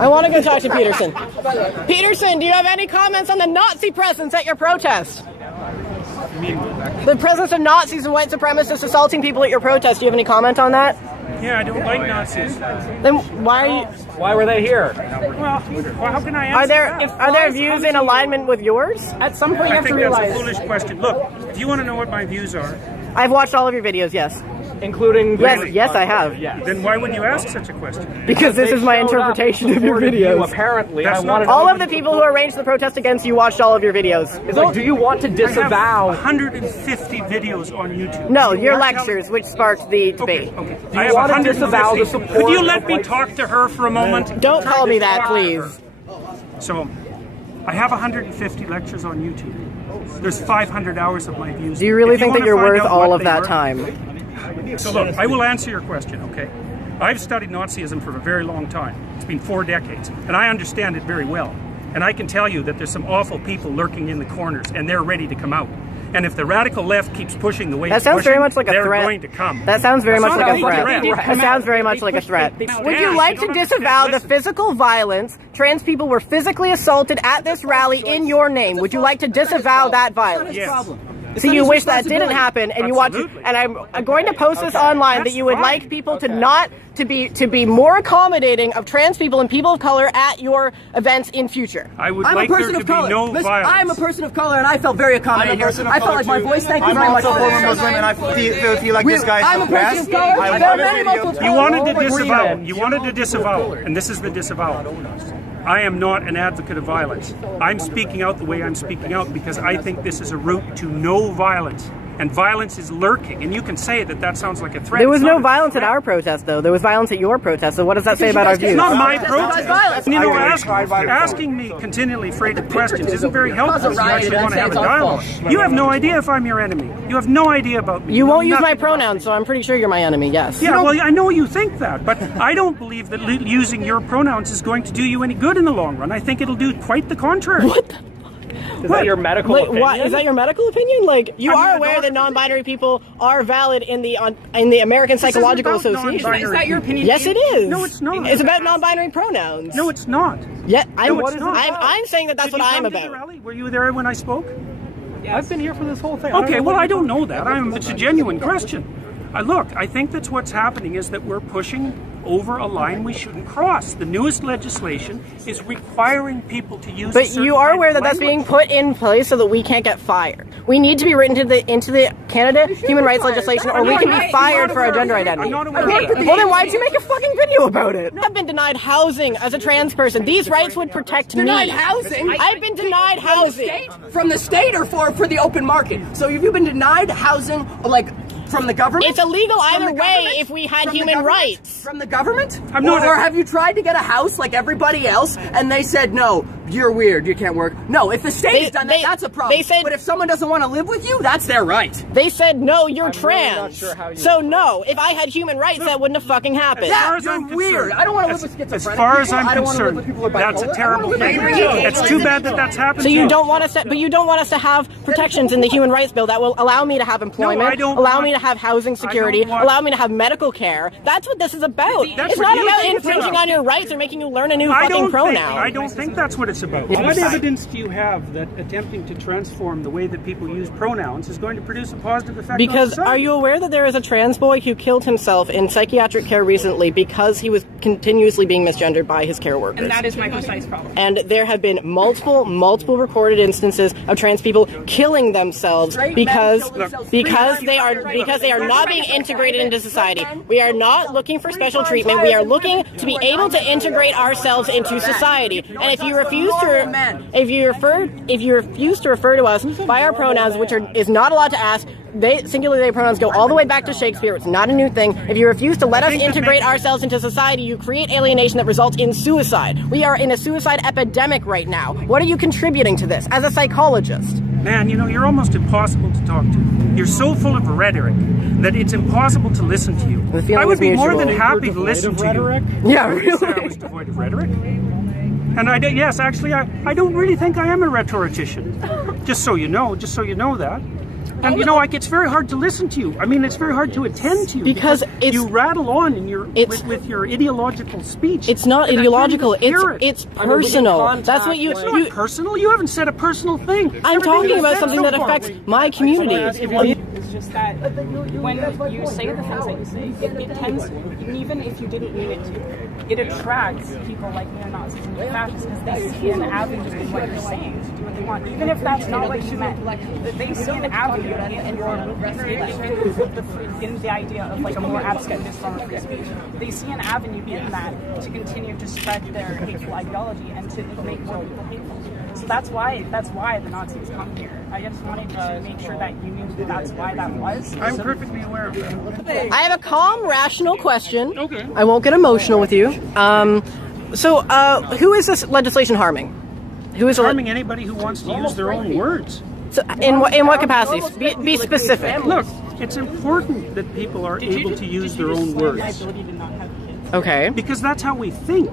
I want to go talk to Peterson. Peterson, do you have any comments on the Nazi presence at your protest? The presence of Nazis and white supremacists assaulting people at your protest. Do you have any comment on that? Yeah, I don't like Nazis. Then why are you? Why were they here? Well, how can I answer Are there views in alignment with yours? At some point, you have to realize. I think that's a foolish question. Look, if you want to know what my views are, I've watched all of your videos. Yes. Including yes, I have. Yes. Then why would you ask such a question? Because this is my interpretation of your videos. Apparently, all of the people who arranged the protest against you watched all of your videos. It's like, do you want to disavow? I have 150 videos on YouTube. No, your lectures, which sparked the debate. Okay. Do you want to disavow the support? Could you let me talk to her for a moment? Don't call me that, please. So, I have 150 lectures on YouTube. There's 500 hours of my views. Do you really think that you're worth all of that time? So look, I will answer your question, okay? I've studied Nazism for a very long time. It's been 4 decades, and I understand it very well. And I can tell you that there's some awful people lurking in the corners, and they're ready to come out. And if the radical left keeps pushing the way that sounds very much like a threat. They're going to come. That sounds very much like a threat. That sounds very much like a threat. Would you like to disavow the physical violence? Trans people were physically assaulted at this rally in your name. Would you like to disavow that violence? Yes. So you wish that didn't happen, and you want to, and I'm going to post this online that you would like people to not to be more accommodating of trans people and people of color at your events in future. I would like there to be no violence. I'm a person of color, and I felt very accommodating here. I felt like my voice. Thank you very much. I'm also a former Muslim, and I feel like this guy I'm a person of color. There are many Muslims. You wanted to disavow. You wanted to disavow, and this is the disavowal. I am not an advocate of violence. I'm speaking out the way I'm speaking out because I think this is a route to no violence. And violence is lurking. And you can say that that sounds like a threat. There was no violence at our protest, though. There was violence at your protest. So what does that say about our views? It's not my protest. You know, asking me continually freighted questions isn't very helpful if you actually want to have a dialogue. You have no idea if I'm your enemy. You have no idea about me. You won't use my pronouns, so I'm pretty sure you're my enemy, yes. Yeah, well, I know you think that, but I don't believe that using your pronouns is going to do you any good in the long run. I think it'll do quite the contrary. What the? Is that your medical opinion? What, is that your medical opinion? Like, you are aware that non-binary people are valid in the American Psychological Association. Is that your opinion? Yes, it is. No, it's not. It's about non-binary pronouns. No, it's not. Yeah, I'm saying that that's what I'm about. The rally? Were you there when I spoke? Yeah, I've been here for this whole thing. Okay, well, I don't know that. It's a genuine question. Look, I think that's what's happening is that we're pushing over a line we shouldn't cross. The newest legislation is requiring people to use. But you are aware that that's being put in place so that we can't get fired. We need to be written into the Canada human rights legislation, or we can be fired for our gender identity. I'm not aware of that. Well, then why did you make a fucking video about it? I've been denied housing as a trans person. These rights would protect me. Denied housing? I've been denied housing. From the state or for the open market? So have you been denied housing, like, from the government? It's illegal either way if we had human rights. From the government? Or have you tried to get a house like everybody else and they said, no, you're weird, you can't work? No, if the state has done that, that's a problem. They said, but if someone doesn't want to live with you, that's their right. They said, no, you're trans. Really sure so no, if I had human rights, that wouldn't have fucking happened. Yeah, you're weird. I don't want to live with schizophrenic As far as I'm concerned, that's a terrible thing. It's too bad that that's happened. So you don't want us to, but you don't want us to have protections in the human rights bill that will allow me to have employment, allow me to have housing security, allow me to have medical care. That's what this is about. It's not about infringing on your rights or making you learn a new fucking pronoun. I don't think that's what it's about. What evidence do you have that attempting to transform the way that people use pronouns is going to produce a positive effect on society? Are you aware that there is a trans boy who killed himself in psychiatric care recently because he was continuously being misgendered by his care workers? And that is my precise problem. And there have been multiple recorded instances of trans people killing themselves because they are not being integrated into society. We are not looking for special treatment. We are looking to be able to integrate ourselves into society. And if you refuse to refer to us by our pronouns, which is not allowed to ask, singular they pronouns go all the way back to Shakespeare. It's not a new thing. If you refuse to let us integrate ourselves into society, you create alienation that results in suicide. We are in a suicide epidemic right now. What are you contributing to this as a psychologist? Man, you know, you're almost impossible to talk to. You're so full of rhetoric that it's impossible to listen to you. I would be more than happy to listen to you. Yeah, really? I was devoid of rhetoric. And yes, actually, I don't really think I am a rhetorician. Just so you know that. And you know, like, it's very hard to listen to you. I mean, it's very hard to attend to you because you rattle on in your with your ideological speech. It's not ideological. It's personal. That's what you. It's not personal. You haven't said a personal thing. I'm talking about something that affects my community. It's just that when you say the things that you say, it tends, even if you didn't mean it to, it attracts people like neo-Nazis and fascists because they see an avenue in what you're saying to do what they want, even if that's not what you meant. They see an avenue in your speech, in the idea of like a more abstract form of free speech. They see an avenue in that to continue to spread their hateful ideology and to make more people hateful. So that's why the Nazis come here. I just wanted to make sure that you knew that's why that was. I'm perfectly aware of that. I have a calm, rational question. Okay. I won't get emotional with you. So, who is this legislation harming? Who is harming anybody who wants to use their own words? So, in what capacity? Be specific. Look, it's important that people are able to use their own words. Okay. Because that's how we think.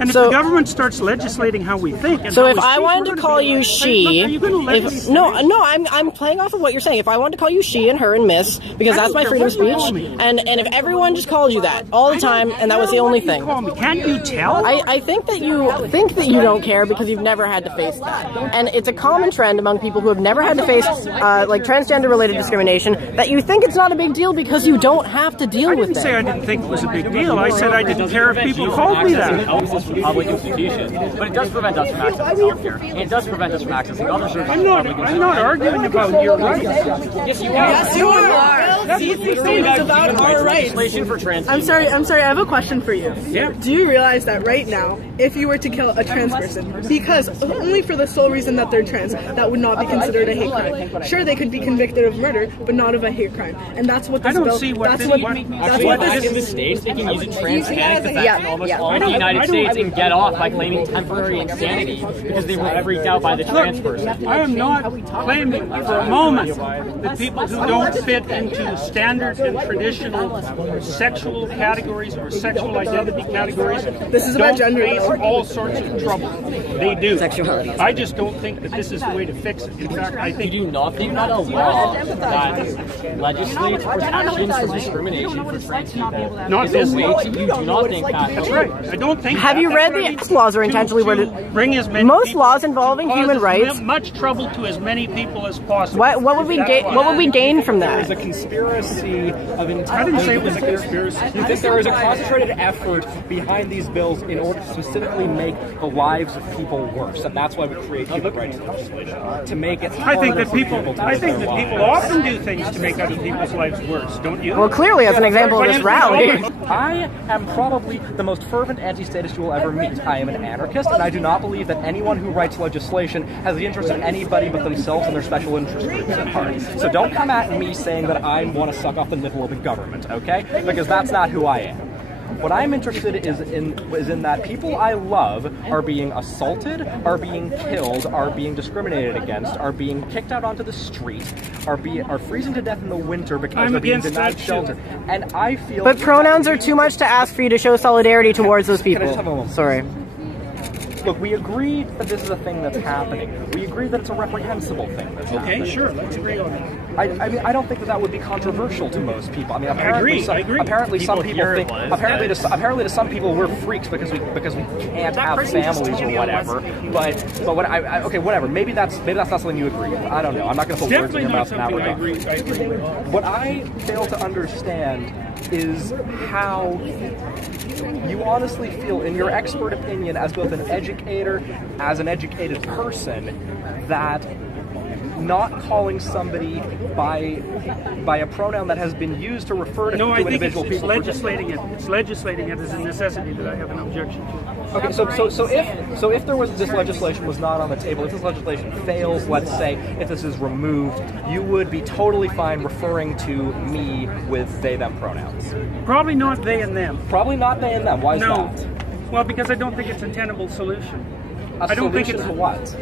And if the government starts legislating how we think, and so if I wanted to call you she, are you going to let me say? No, I'm playing off of what you're saying. If I wanted to call you she and her and miss, because that's my freedom of speech, and if everyone just called you that all the time, and that was the only thing. Can't you tell? I think that you don't care because you've never had to face that, and it's a common trend among people who have never had to face like transgender-related discrimination that you think it's not a big deal because you don't have to deal with it. I didn't say I didn't think it was a big deal. I said I didn't care if people called me that. Public institutions, but it does prevent us from accessing healthcare, and it does prevent us from accessing other services. I'm not arguing about your rights. Yes, you are. Yes, you are. These statements about our rights. For trans I'm sorry. I have a question for you. Yeah. Do you realize that right now, if you were to kill a trans person, because only for the sole reason that they're trans, that would not be considered a hate crime. Sure, they could be convicted of murder, but not of a hate crime. And that's what this bill. Actually, in the States, they can use a trans-panic defense in almost all of the United States and get off by claiming temporary insanity because they were freaked out by the trans person. I am not claiming for a moment that people who don't fit into standard and traditional sexual categories or sexual identity categories don't face all sorts of trouble. They do. I just don't think that this is the way to fix it. In fact, I think you do not think that a law that legislates protections from discrimination for trans people not this way you do not think that. That's right. I don't think. Have you read the laws are intentionally worded? Bring as many most laws involving human rights. Much trouble to as many people as possible. What would we gain? What would we gain from that? There's a conspiracy of intent. I didn't say it was a conspiracy. You think there is a concentrated effort behind these bills in order to specifically make the lives of people worse, and that's why we create human rights legislation to make it. I think that people often do things to make other people's lives worse. Don't you? Well, clearly, as an example of this rally. I am probably the most fervent anti-statist you will ever meet. I am an anarchist, and I do not believe that anyone who writes legislation has the interest of anybody but themselves and their special interest groups at heart. So don't come at me saying that I want to suck off the nipple of the government, okay? Because that's not who I am. What I'm interested is in that people I love are being assaulted, are being killed, are being discriminated against, are being kicked out onto the street, are freezing to death in the winter because they're being denied shelter. And I feel. But pronouns are too much to ask for you to show solidarity towards those people. Can I just have a moment? Sorry. Look, we agree that this is a thing that's happening. We agree that it's a reprehensible thing that's happening. Okay, sure, let's agree on that. I mean, I don't think that would be controversial to most people. I mean, apparently, I agree. Apparently, some people think. Apparently, to some people, we're freaks because we can't have families or whatever. But what okay, whatever. Maybe that's not something you agree with. I don't know. I'm not going to put words in your mouth in that regard. I agree. What I fail to understand is how you honestly feel, in your expert opinion, as both an educator, as an educated person, that not calling somebody by a pronoun that has been used to refer to individual people. No, I think it's legislating it. It's legislating it as a necessity that I have an objection to. Okay, so if there was this legislation was not on the table, if this legislation fails, let's say, if this is removed, you would be totally fine referring to me with they them pronouns. Probably not they and them. Probably not they and them. Why is that? Well, because I don't think it's a tenable solution. I don't think it's what?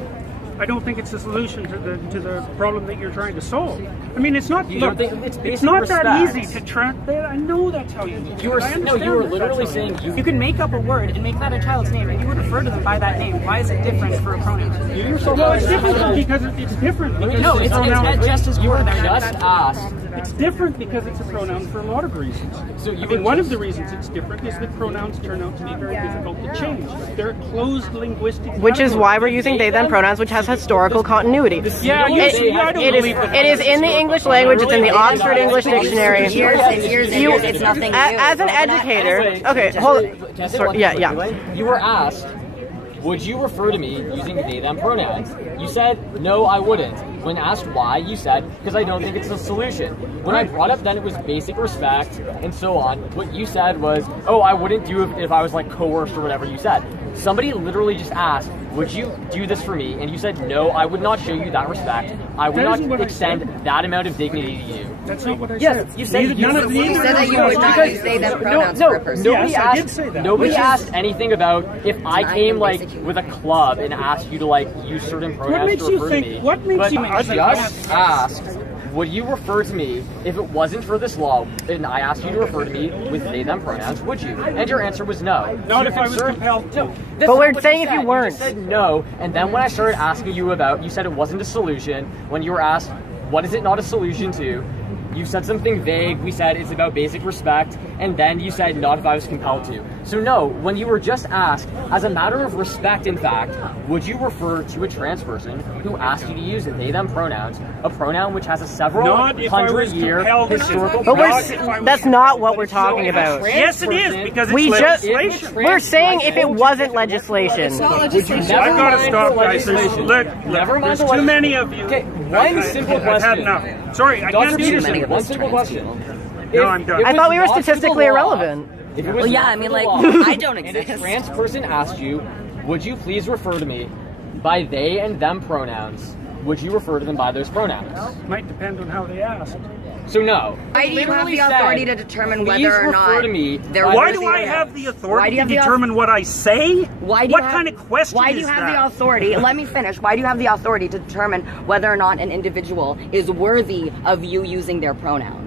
I don't think it's a solution to the problem that you're trying to solve. I mean, it's not. Look, it's not that easy to track that. I know that's how you. You were literally saying you can make up a word and make that a child's name, and you would refer to them by that name. Why is it different for a pronoun? Well, it's different because it's different. No, it's just as important. just asked. It's different because it's a pronoun for a lot of reasons. So I mean, one of the reasons it's different is that pronouns turn out to be very difficult to change. They're closed linguistic. Which is why we're using they them pronouns, which has historical continuity. Yeah, it is in the English language. It's in the Oxford English Dictionary. Years and years and years. It's nothing new. As an educator, okay, hold on. Sorry, yeah. You were asked, would you refer to me using they them pronouns? You said, no, I wouldn't. When asked why, you said, because I don't think it's a solution. When I brought up then it was basic respect and so on, what you said was, oh, I wouldn't do it if I was like coerced or whatever you said. Somebody literally just asked, would you do this for me? And you said, no, I would not show you that respect. I would not extend that amount of dignity to you. That's not what I said. Yes, you said that you would not use they them pronouns for a person. Nobody asked anything about if I came like with a club and asked you to like use certain pronouns to refer to me. What makes you I just asked, would you refer to me if it wasn't for this law and I asked you to refer to me with they them pronouns, would you? And your answer was no. Not if I was compelled to. But we're saying if you weren't. You said no, and then when I started asking you about, you said it wasn't a solution. When you were asked, what is it not a solution to? You said something vague. We said it's about basic respect, and then you said not if I was compelled to. So no, when you were just asked, as a matter of respect, in fact, would you refer to a trans person who asked you to use they them pronouns, a pronoun which has a several hundred-year historical... But that's not what we're talking about. Yes, it is, because it's legislation. We're saying if it wasn't legislation. It's not legislation. I've got to stop, guys. There's too many of you. Okay, one simple question. I've had enough. Sorry, I can't do this. One simple question. No, I'm done. I thought we were statistically irrelevant. Well, yeah, I mean, like, I don't exist. And a trans person asked you, would you please refer to me by they and them pronouns? Would you refer to them by those pronouns? Might depend on how they asked. So no. Why do you have the authority to determine whether or not they're Why do I have the authority to determine what I say? What kind of question is that? Why do you have the authority? Let me finish. Why do you have the authority to determine whether or not an individual is worthy of you using their pronouns?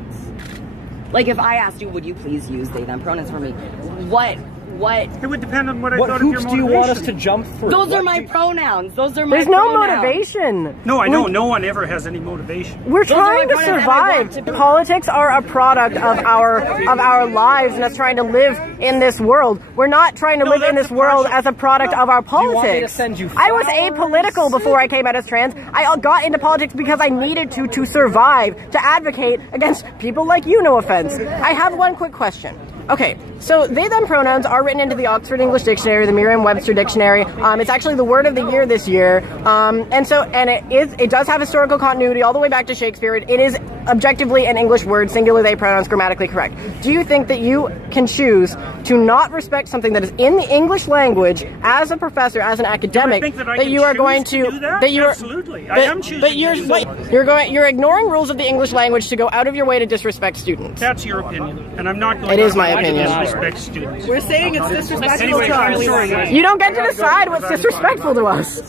Like, if I asked you, would you please use they them pronouns for me? What? It would depend on what I thought of your motivation. What hoops do you want us to jump through? Those are my pronouns. Those are my There's no motivation. No, I know. No one ever has any motivation. We're trying to survive. Politics are a product of our lives and us trying to live in this world. We're not trying to live in this world as a product of our politics. I was apolitical before I came out as trans. I got into politics because I needed to survive, to advocate against people like you, no offense. I have one quick question. Okay, so they them pronouns are written into the Oxford English Dictionary, the Merriam-Webster Dictionary. It's actually the word of the year this year, and it does have historical continuity all the way back to Shakespeare. It is objectively an English word, singular they pronouns, grammatically correct. Do you think that you can choose to not respect something that is in the English language as a professor, as an academic, that you are going to absolutely, I am choosing. You're ignoring rules of the English language to go out of your way to disrespect students. That's your opinion, and I'm not going. It is my opinion. Disrespect students. We're saying it's disrespectful to us. You don't get to decide what's disrespectful to us.